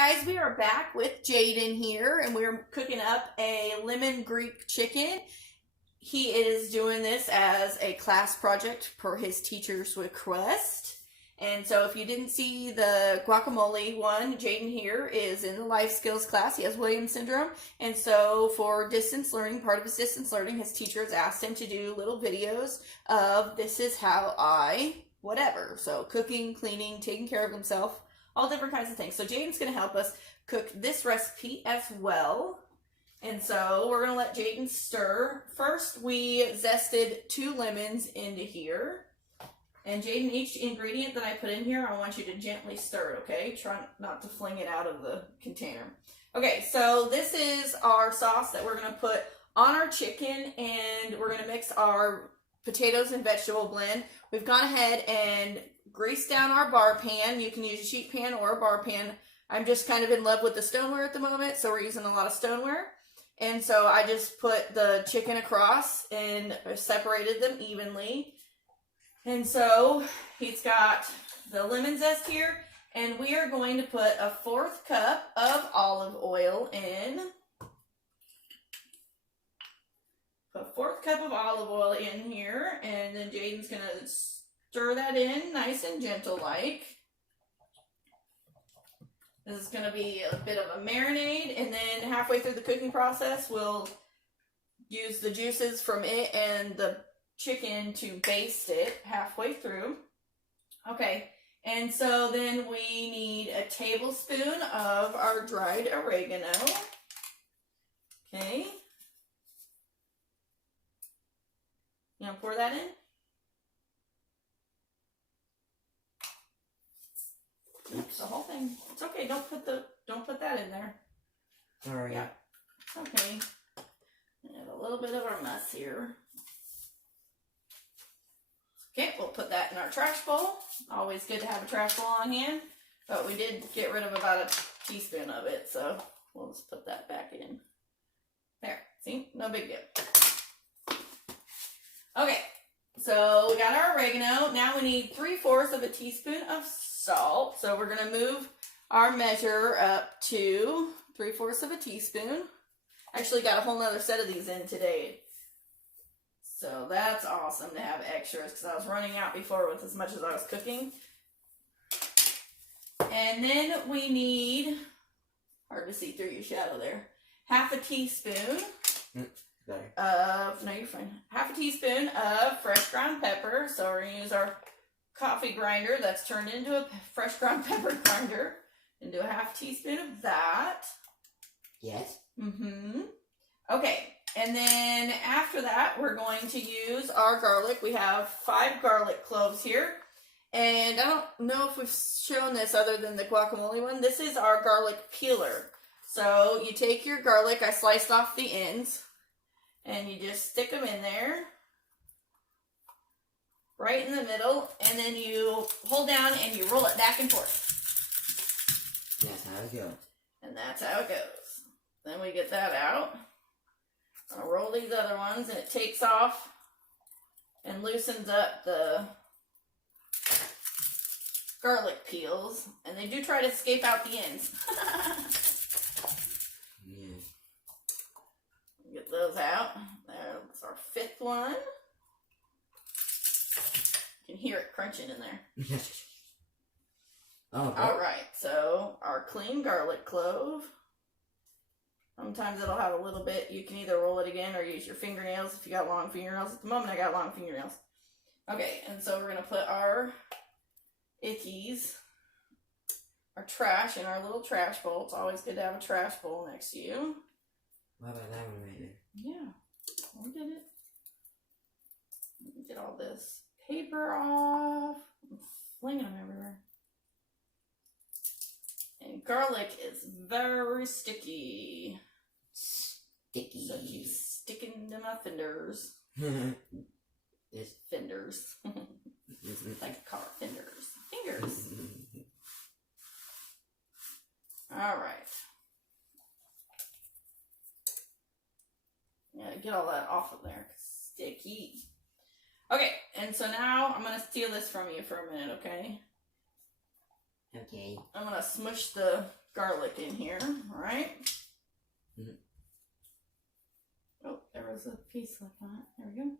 guys, we are back with Jadyn here, and we're cooking up a lemon Greek chicken. He is doing this as a class project per his teacher's request. And so if you didn't see the guacamole one, Jadyn here is in the life skills class. He has Williams syndrome. And so for distance learning, part of his distance learning, his teacher has asked him to do little videos of this is how I, whatever. So cooking, cleaning, taking care of himself, all different kinds of things. So Jadyn's going to help us cook this recipe as well. And so we're going to let Jadyn stir. First, we zested 2 lemons into here. And Jadyn, each ingredient that I put in here, I want you to gently stir it, okay? Try not to fling it out of the container. Okay, so this is our sauce that we're going to put on our chicken, and we're going to mix our potatoes and vegetable blend. We've gone ahead and greased down our bar pan. You can use a sheet pan or a bar pan. I'm just kind of in love with the stoneware at the moment, so we're using a lot of stoneware. And so I just put the chicken across and separated them evenly. And so he's got the lemon zest here, and we are going to put a 1/4 cup of olive oil in. Put a 1/4 cup of olive oil in here, and then Jadyn's going to stir that in nice and gentle like. This is going to be a bit of a marinade, and then halfway through the cooking process, we'll use the juices from it and the chicken to baste it halfway through. Okay, and so then we need a tablespoon of our dried oregano. Okay. You want to pour that in? Oops, the whole thing. It's okay. Don't put that in there. All right. Yeah. Okay. We have a little bit of our mess here. Okay, we'll put that in our trash bowl. Always good to have a trash bowl on hand. But we did get rid of about a teaspoon of it, so we'll just put that back in. There. See? No big deal. Okay, so we got our oregano. Now we need 3/4 of a teaspoon of salt. So we're going to move our measure up to 3/4 of a teaspoon. Actually got a whole nother set of these in today. So that's awesome to have extras because I was running out before with as much as I was cooking. And then we need, hard to see through your shadow there, 1/2 teaspoon of, no you're fine, 1/2 teaspoon of fresh ground pepper. So we're going to use our coffee grinder that's turned into a fresh ground pepper grinder. And do a 1/2 teaspoon of that. Yes. Okay. And then after that, we're going to use our garlic. We have 5 garlic cloves here. And I don't know if we've shown this other than the guacamole one. This is our garlic peeler. So you take your garlic, I sliced off the ends, and you just stick them in there, right in the middle, and then you hold down and you roll it back and forth. That's how it goes. And that's how it goes. Then we get that out. I'll roll these other ones, and it takes off and loosens up the garlic peels, and they do try to escape out the ends. Yeah. Get those out. There's our 5th one. You can hear it crunching in there. Oh, okay. All right, so our clean garlic clove. Sometimes it'll have a little bit. You can either roll it again or use your fingernails if you got long fingernails. At the moment, I got long fingernails. Okay, and so we're going to put our ickies, our trash, in our little trash bowl. It's always good to have a trash bowl next to you. What about that one right there? Yeah, we did it. Let me get all this paper off. I'm flinging them everywhere. And garlic is very sticky. Sticky. So keep sticking to my fenders. This. Fenders. Like a car. Fenders. Fingers. Alright. Yeah, get all that off of there. Sticky. Okay, and so now I'm going to steal this from you for a minute, okay? Okay. I'm going to smush the garlic in here, all right? Mm-hmm. Oh, there was a piece left on it. There we go.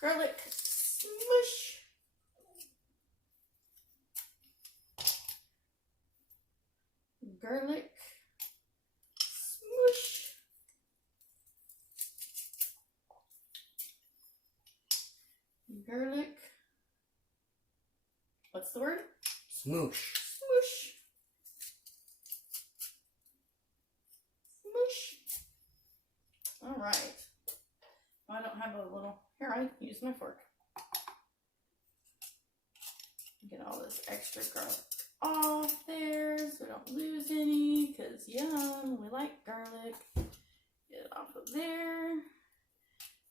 Garlic smush. Garlic smush. Garlic. What's the word? Smoosh. Smoosh. Smoosh. All right. I don't have a little. Here, I use my fork. Get all this extra garlic off there so we don't lose any, because yum, we like garlic. Get it off of there.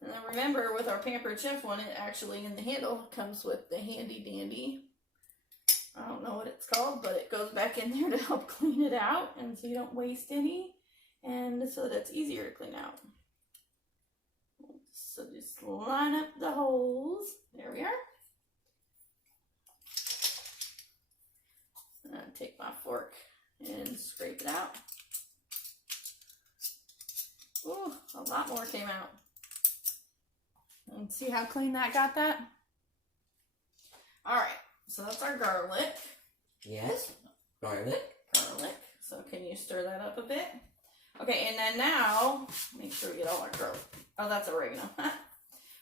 And then remember, with our Pampered Chef one, it actually in the handle comes with the handy dandy. I don't know what it's called, but it goes back in there to help clean it out, and so you don't waste any, and so that it's easier to clean out. So just line up the holes. There we are. And I'll take my fork and scrape it out. Ooh, a lot more came out. And see how clean that got that? Alright, so that's our garlic. Yes. Garlic. Garlic. So can you stir that up a bit? Okay, and then now, make sure we get all our garlic. Oh, that's oregano.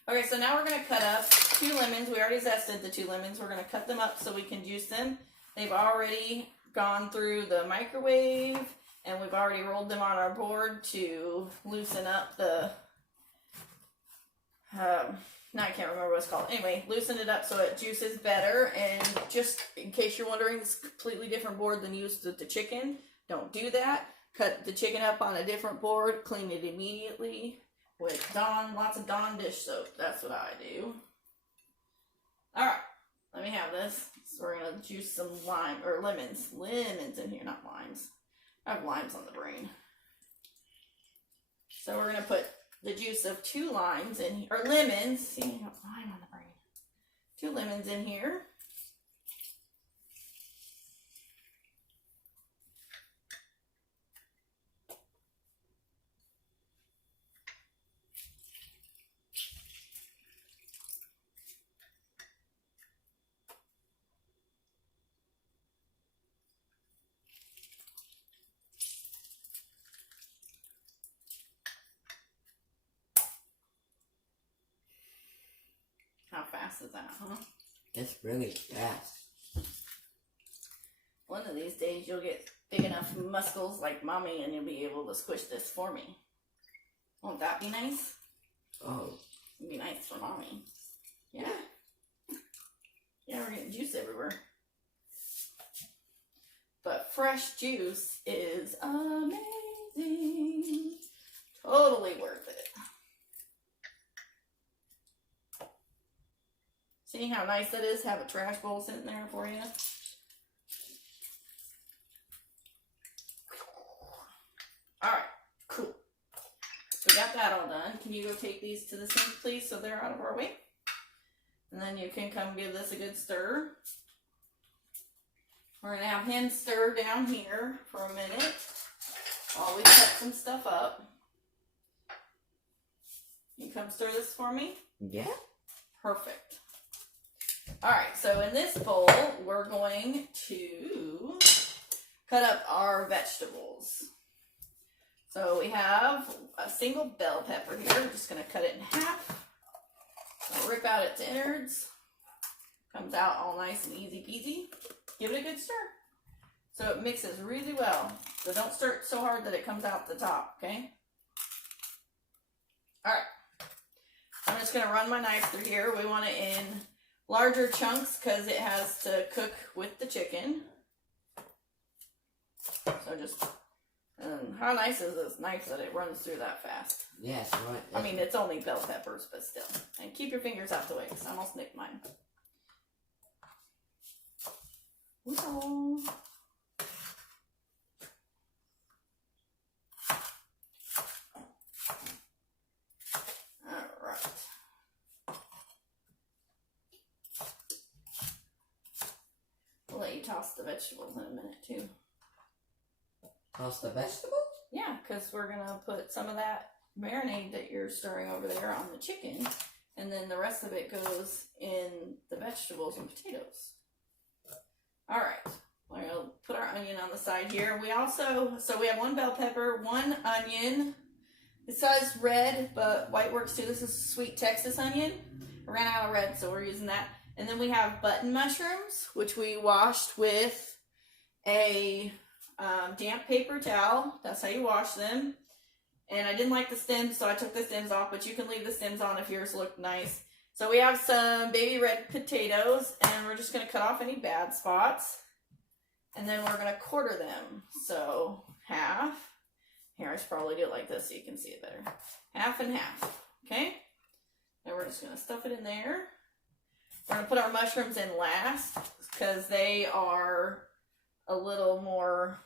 Okay, so now we're going to cut up 2 lemons. We already zested the 2 lemons. We're going to cut them up so we can juice them. They've already gone through the microwave, and we've already rolled them on our board to loosen up the, now I can't remember what it's called. Anyway, loosen it up so it juices better. And just in case you're wondering, it's a completely different board than used with the chicken. Don't do that. Cut the chicken up on a different board. Clean it immediately with Dawn, lots of Dawn dish soap. That's what I do. Alright, let me have this. So we're going to juice some lime, or lemons. Lemons in here, not limes. I have limes on the brain. So we're going to put the juice of 2 limes in here, or lemons. See, I got lime on the brain. 2 lemons in here. How fast is that, huh? It's really fast. One of these days you'll get big enough muscles like mommy and you'll be able to squish this for me. Won't that be nice? Oh. It'd be nice for mommy. Yeah. Yeah, we're getting juice everywhere. But fresh juice is amazing. Totally worth it. See how nice that is? Have a trash bowl sitting there for you. Alright, cool. So we got that all done. Can you go take these to the sink, please, so they're out of our way? And then you can come give this a good stir. We're going to have him stir down here for a minute while we cut some stuff up. You come stir this for me? Yeah. Perfect. Alright, so in this bowl, we're going to cut up our vegetables. So we have a single bell pepper here. We're just going to cut it in half. I'll rip out its innards. Comes out all nice and easy peasy. Give it a good stir. So it mixes really well. So don't stir it so hard that it comes out the top, okay? Alright. I'm just going to run my knife through here. We want it in larger chunks because it has to cook with the chicken. So just, and how nice is this knife that it runs through that fast? Yes, right. I mean, it's only bell peppers, but still. And keep your fingers out the way because I almost nicked mine. Whoa. may toss the vegetables in a minute too. Toss the vegetables? Yeah, because we're going to put some of that marinade that you're stirring over there on the chicken, and then the rest of it goes in the vegetables and potatoes. All right, we're going to put our onion on the side here. We also, so we have 1 bell pepper, 1 onion. It says red, but white works too. This is sweet Texas onion. I ran out of red, so we're using that. And then we have button mushrooms, which we washed with a damp paper towel. That's how you wash them. And I didn't like the stems, so I took the stems off, but you can leave the stems on if yours look nice. So we have some baby red potatoes, and we're just going to cut off any bad spots. And then we're going to quarter them. So half. Here, I should probably do it like this so you can see it better. Half and half. Okay? And we're just going to stuff it in there. We're going to put our mushrooms in last because they are a little more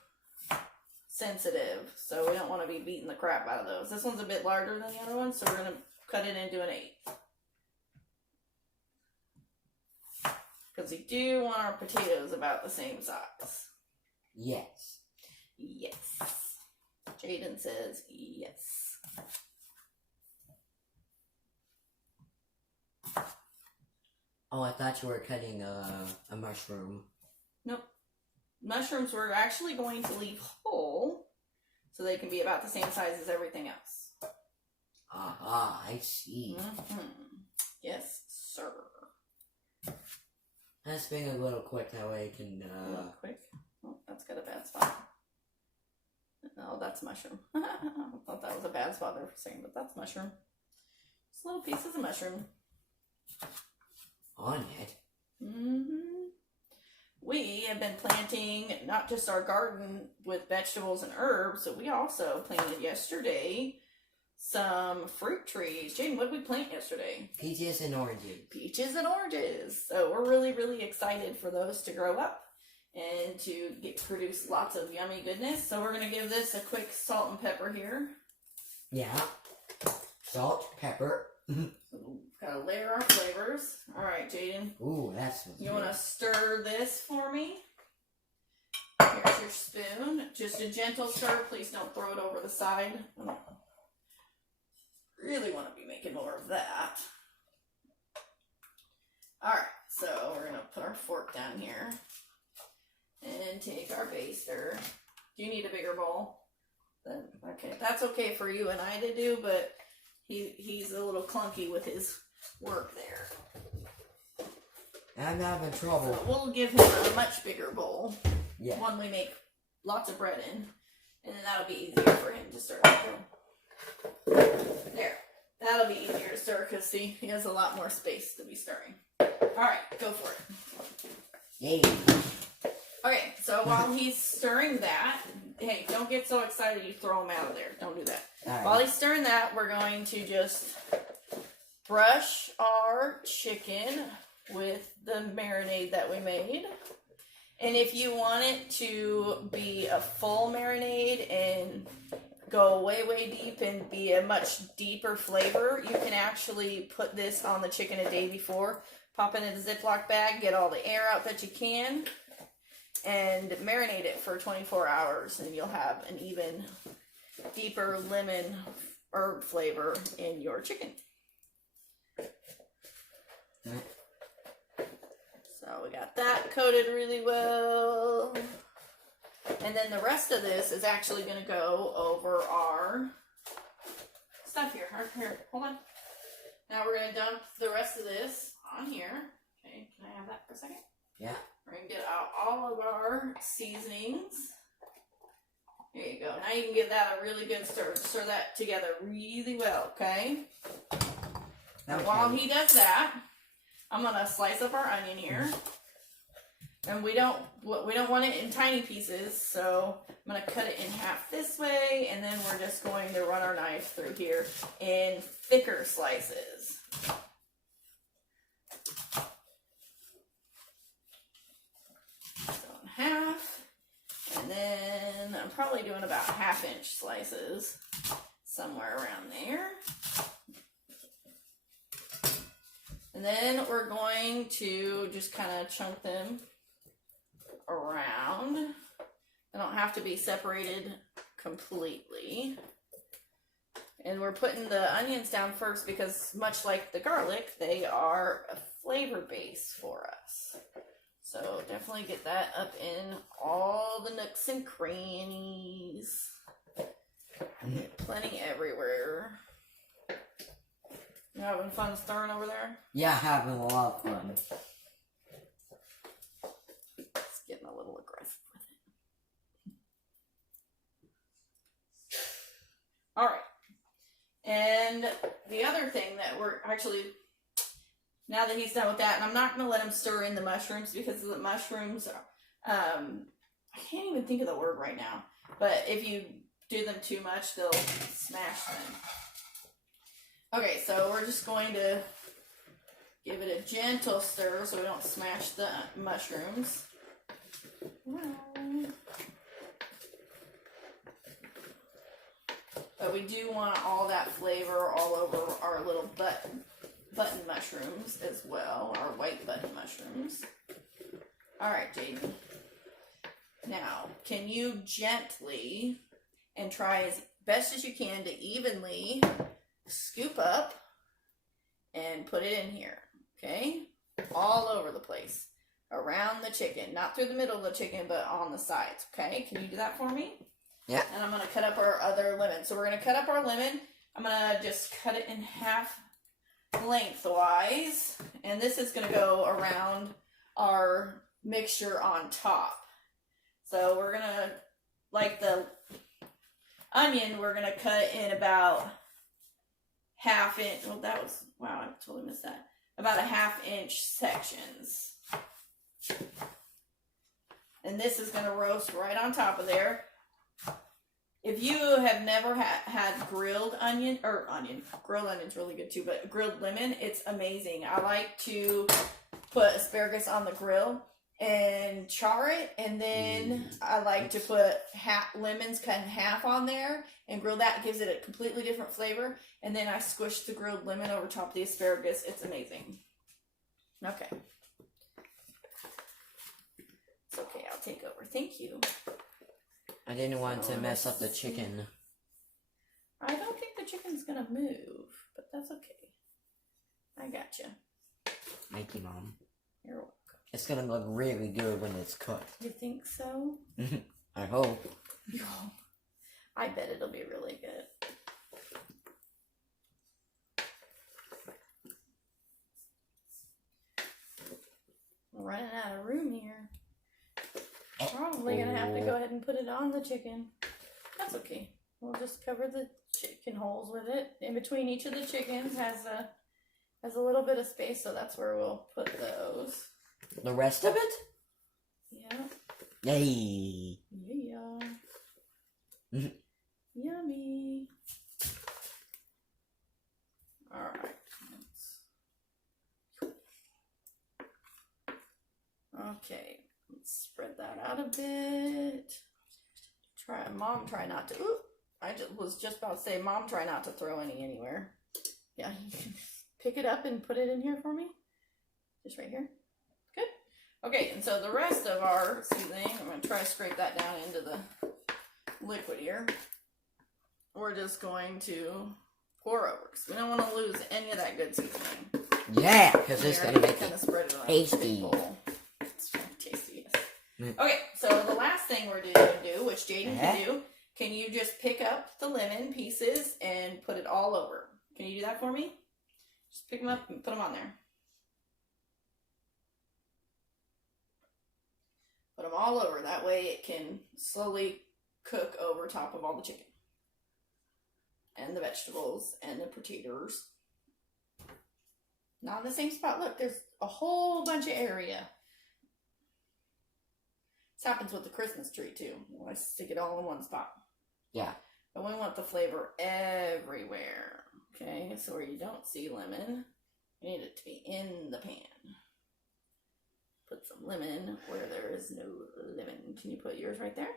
sensitive. So we don't want to be beating the crap out of those. This one's a bit larger than the other one, so we're going to cut it into an 8. Because we do want our potatoes about the same size. Yes. Yes. Jadyn says yes. Oh, I thought you were cutting a mushroom. Nope. Mushrooms we're actually going to leave whole so they can be about the same size as everything else. Aha, I see. Mm-hmm. Yes, sir. Let's make it a little quick, that way it can, A little quick. Oh, that's got a bad spot. No, that's mushroom. I thought that was a bad spot there for a second, but that's mushroom. Just little pieces of mushroom. On it. Mm-hmm. We have been planting not just our garden with vegetables and herbs, but we also planted yesterday some fruit trees. Jadyn, what did we plant yesterday? Peaches and oranges. Peaches and oranges. So we're really, really excited for those to grow up and to produce lots of yummy goodness. So we're going to give this a quick salt and pepper here. Yeah. Salt, pepper. Gotta layer our flavors. All right, Jadyn. Ooh, that's... You want to stir this for me? Here's your spoon. Just a gentle stir. Please don't throw it over the side. I don't really want to be making more of that. All right, so we're going to put our fork down here and take our baster. Do you need a bigger bowl? Then okay, that's okay for you and I to do, but he's a little clunky with his work there. I'm having trouble. So we'll give him a much bigger bowl. Yeah. One we make lots of bread in. And then that'll be easier for him to stir. There. That'll be easier to stir because, see, he has a lot more space to be stirring. Alright, go for it. Yay. Okay, so while he's stirring that, hey, don't get so excited you throw him out of there. Don't do that. Right. While he's stirring that, we're going to just brush our chicken with the marinade that we made. And if you want it to be a full marinade and go way, way deep and be a much deeper flavor, you can actually put this on the chicken a day before. Pop it in a Ziploc bag, get all the air out that you can, and marinate it for 24 hours, and you'll have an even deeper lemon herb flavor in your chicken. So we got that coated really well. And then the rest of this is actually going to go over our stuff here. Here, hold on. Now we're going to dump the rest of this on here. Okay, can I have that for a second? Yeah. We're going to get out all of our seasonings. There you go. Now you can give that a really good stir. Stir that together really well, okay? Now while he does that, I'm going to slice up our onion here. And we don't want it in tiny pieces, so I'm going to cut it in half this way, and then we're just going to run our knife through here in thicker slices. So in half, and then I'm probably doing about 1/2-inch slices, somewhere around there. And then we're going to just kind of chunk them have to be separated completely. And we're putting the onions down first because much like the garlic, they are a flavor base for us. So definitely get that up in all the nooks and crannies. Plenty everywhere. You having fun stirring over there? Yeah, having a lot of fun. It's getting a little aggressive with it. All right. And the other thing that we're actually, now that he's done with that, and I'm not going to let him stir in the mushrooms because the mushrooms, I can't even think of the word right now, but if you do them too much, they'll smash them. Okay, so we're just going to give it a gentle stir so we don't smash the mushrooms. But we do want all that flavor all over our little button mushrooms as well, our white button mushrooms. All right, Jadyn. Now, can you gently and try as best as you can to evenly scoop up and put it in here, okay? All over the place, around the chicken, not through the middle of the chicken, but on the sides, okay? Can you do that for me? Yeah. And I'm going to cut up our other lemon. So we're going to cut up our lemon. I'm going to just cut it in half lengthwise. And this is going to go around our mixture on top. So we're going to, like the onion, we're going to cut in about half inch. Well, that was, wow, I totally missed that. About a half-inch sections. And this is going to roast right on top of there. If you have never had grilled onion, grilled onion's really good too, but grilled lemon, it's amazing. I like to put asparagus on the grill and char it, and then I like to put lemons cut in half on there and grill that. It gives it a completely different flavor, and then I squish the grilled lemon over top of the asparagus. It's amazing. Okay. It's okay, I'll take over. Thank you. I didn't want to mess up the chicken. I don't think the chicken's gonna move, but that's okay. I gotcha. Thank you, Mom. You're welcome. It's gonna look really good when it's cooked. You think so? I hope. I bet it'll be really good. We're running out of room here. Probably gonna have to go ahead and put it on the chicken. That's okay. We'll just cover the chicken holes with it. In between each of the chickens has a little bit of space, so that's where we'll put those. The rest of it? Yeah. Yay! Yeah. Yummy. All right. Okay. Let's spread that out a bit. Mom, try not to. Ooh, I was just about to say, Mom, try not to throw any anywhere. Yeah, you can pick it up and put it in here for me. Just right here. Good. Okay, and so the rest of our seasoning, I'm going to try to scrape that down into the liquid here. We're just going to pour over because we don't want to lose any of that good seasoning. Yeah, because it's going to make it tasty. It's tasty, yes. Okay, so the last thing we're going to do, which Jadyn can do, can you just pick up the lemon pieces and put it all over? Can you do that for me? Just pick them up and put them on there. Put them all over. That way it can slowly cook over top of all the chicken. And the vegetables and the potatoes. Not in the same spot. Look, there's a whole bunch of area. This happens with the Christmas tree too. We want to stick it all in one spot. Yeah. But we want the flavor everywhere. Okay, so where you don't see lemon, you need it to be in the pan. Put some lemon where there is no lemon. Can you put yours right there?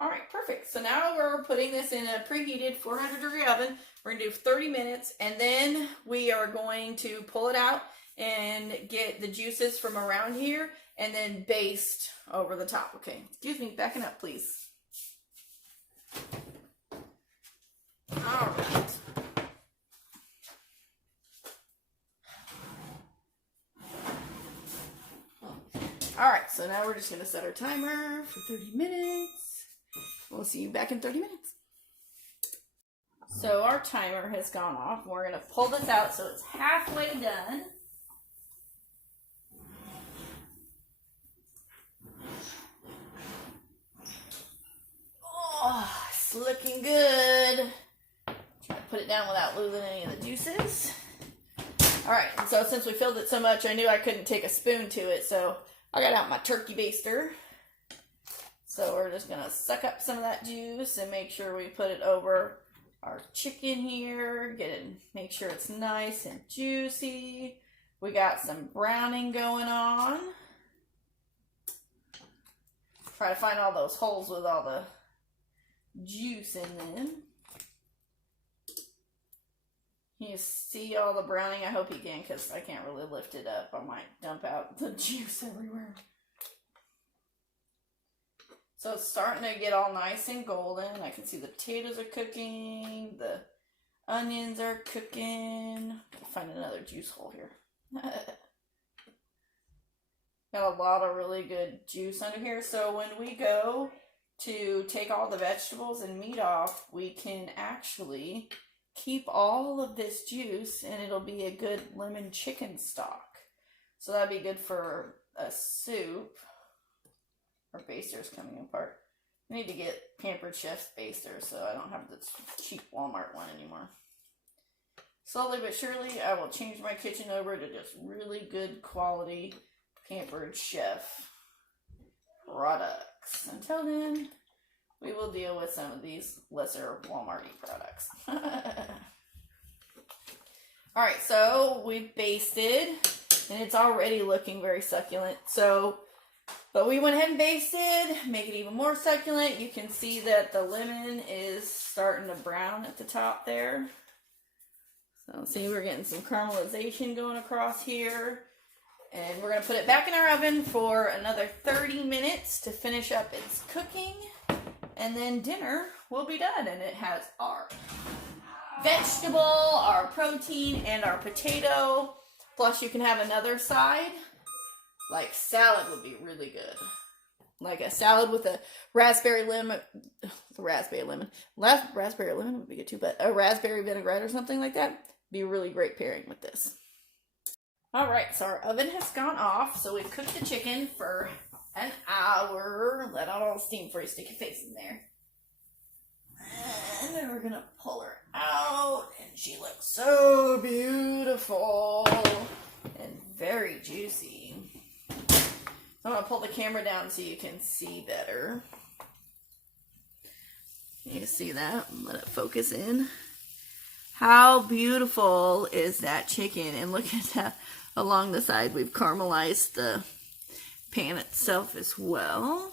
Alright, perfect. So now we're putting this in a preheated 400-degree oven. We're going to do 30 minutes, and then we are going to pull it out and get the juices from around here and then baste over the top. Okay, excuse me, backing up, please. All right. All right, so now we're just gonna set our timer for 30 minutes. We'll see you back in 30 minutes. So our timer has gone off. We're gonna pull this out so it's halfway done. Oh, it's looking good. Try to put it down without losing any of the juices. All right, and so since we filled it so much, I knew I couldn't take a spoon to it, so I got out my turkey baster. So we're just gonna suck up some of that juice and make sure we put it over our chicken here. Make sure it's nice and juicy. We got some browning going on. Try to find all those holes with all the juice in them. Can you see all the browning? I hope you can, because I can't really lift it up. I might dump out the juice everywhere. So it's starting to get all nice and golden. I can see the potatoes are cooking. The onions are cooking. I'll find another juice hole here. Got a lot of really good juice under here. So when we go to take all the vegetables and meat off, we can actually keep all of this juice and it'll be a good lemon chicken stock. So that'd be good for a soup. Our baster's coming apart. I need to get Pampered Chef's baster so I don't have the cheap Walmart one anymore. Slowly but surely, I will change my kitchen over to just really good quality Pampered Chef products. Until then, we will deal with some of these lesser Walmart-y products. Alright, so we've basted, and it's already looking very succulent. But we went ahead and basted, make it even more succulent. You can see that the lemon is starting to brown at the top there. So see, we're getting some caramelization going across here. And we're going to put it back in our oven for another 30 minutes to finish up its cooking. And then dinner will be done. And it has our vegetable, our protein, and our potato. Plus you can have another side. Like salad would be really good. Like a salad with a raspberry lemon. Raspberry lemon would be good too, but a raspberry vinaigrette or something like that would be a really great pairing with this. Alright, so our oven has gone off. So we've cooked the chicken for an hour. Let out all the steam before you stick your face in there. And then we're going to pull her out. And she looks so beautiful. And very juicy. I'm going to pull the camera down so you can see better. You see that? Let it focus in. How beautiful is that chicken? And look at that. Along the side, we've caramelized the pan itself as well.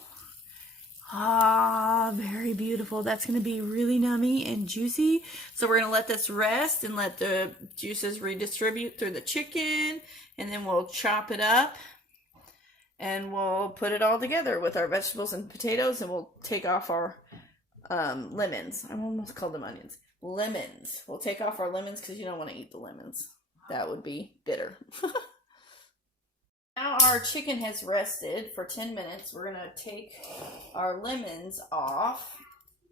Ah, very beautiful. That's going to be really yummy and juicy. So we're going to let this rest and let the juices redistribute through the chicken. And then we'll chop it up. And we'll put it all together with our vegetables and potatoes. And we'll take off our lemons. I almost called them onions. Lemons. We'll take off our lemons because you don't want to eat the lemons. That would be bitter. Now our chicken has rested for 10 minutes. We're going to take our lemons off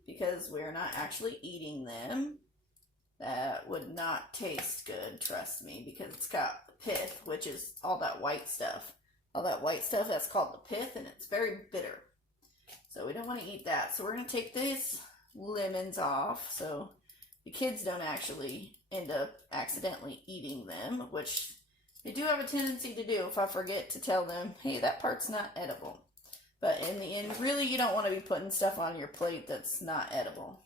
because we're not actually eating them. That would not taste good, trust me, because it's got pith, which is all that white stuff. All that white stuff, that's called the pith, and it's very bitter. So we don't want to eat that. So we're going to take these lemons off so the kids don't actually end up accidentally eating them, which they do have a tendency to do if I forget to tell them, hey, that part's not edible. But in the end, really, you don't want to be putting stuff on your plate that's not edible,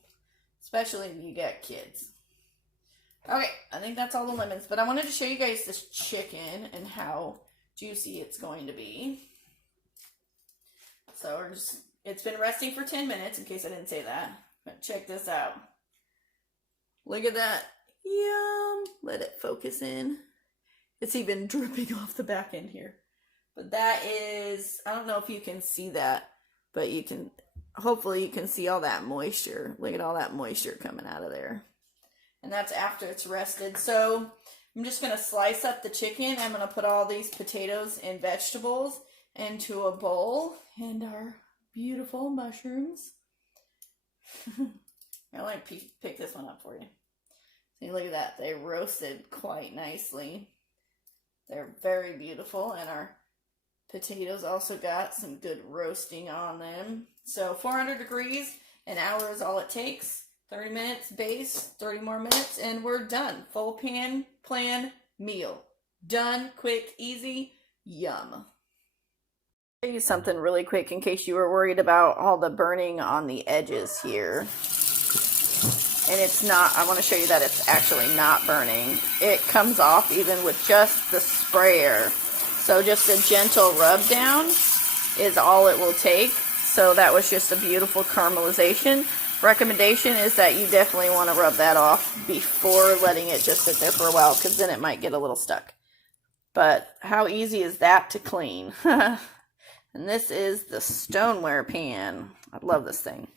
especially if you got kids. Okay, I think that's all the lemons, but I wanted to show you guys this chicken and how juicy it's going to be. So it's been resting for 10 minutes, in case I didn't say that. But check this out. Look at that. Yum. Let it focus in. It's even dripping off the back end here. But that is, I don't know if you can see that, but you can, hopefully you can see all that moisture. Look at all that moisture coming out of there. And that's after it's rested. So I'm just going to slice up the chicken. I'm going to put all these potatoes and vegetables into a bowl and our beautiful mushrooms. Now let me pick this one up for you. See, look at that. They roasted quite nicely. They're very beautiful, and our potatoes also got some good roasting on them. So 400 degrees, an hour is all it takes. 30 minutes base, 30 more minutes, and we're done. Full pan plan meal. Done, quick, easy, yum. I'll show you something really quick in case you were worried about all the burning on the edges here. And it's not, I want to show you that it's actually not burning. It comes off even with just the sprayer. So just a gentle rub down is all it will take. So that was just a beautiful caramelization. Recommendation is that you definitely want to rub that off before letting it just sit there for a while, because then it might get a little stuck. But how easy is that to clean? And this is the stoneware pan. I love this thing.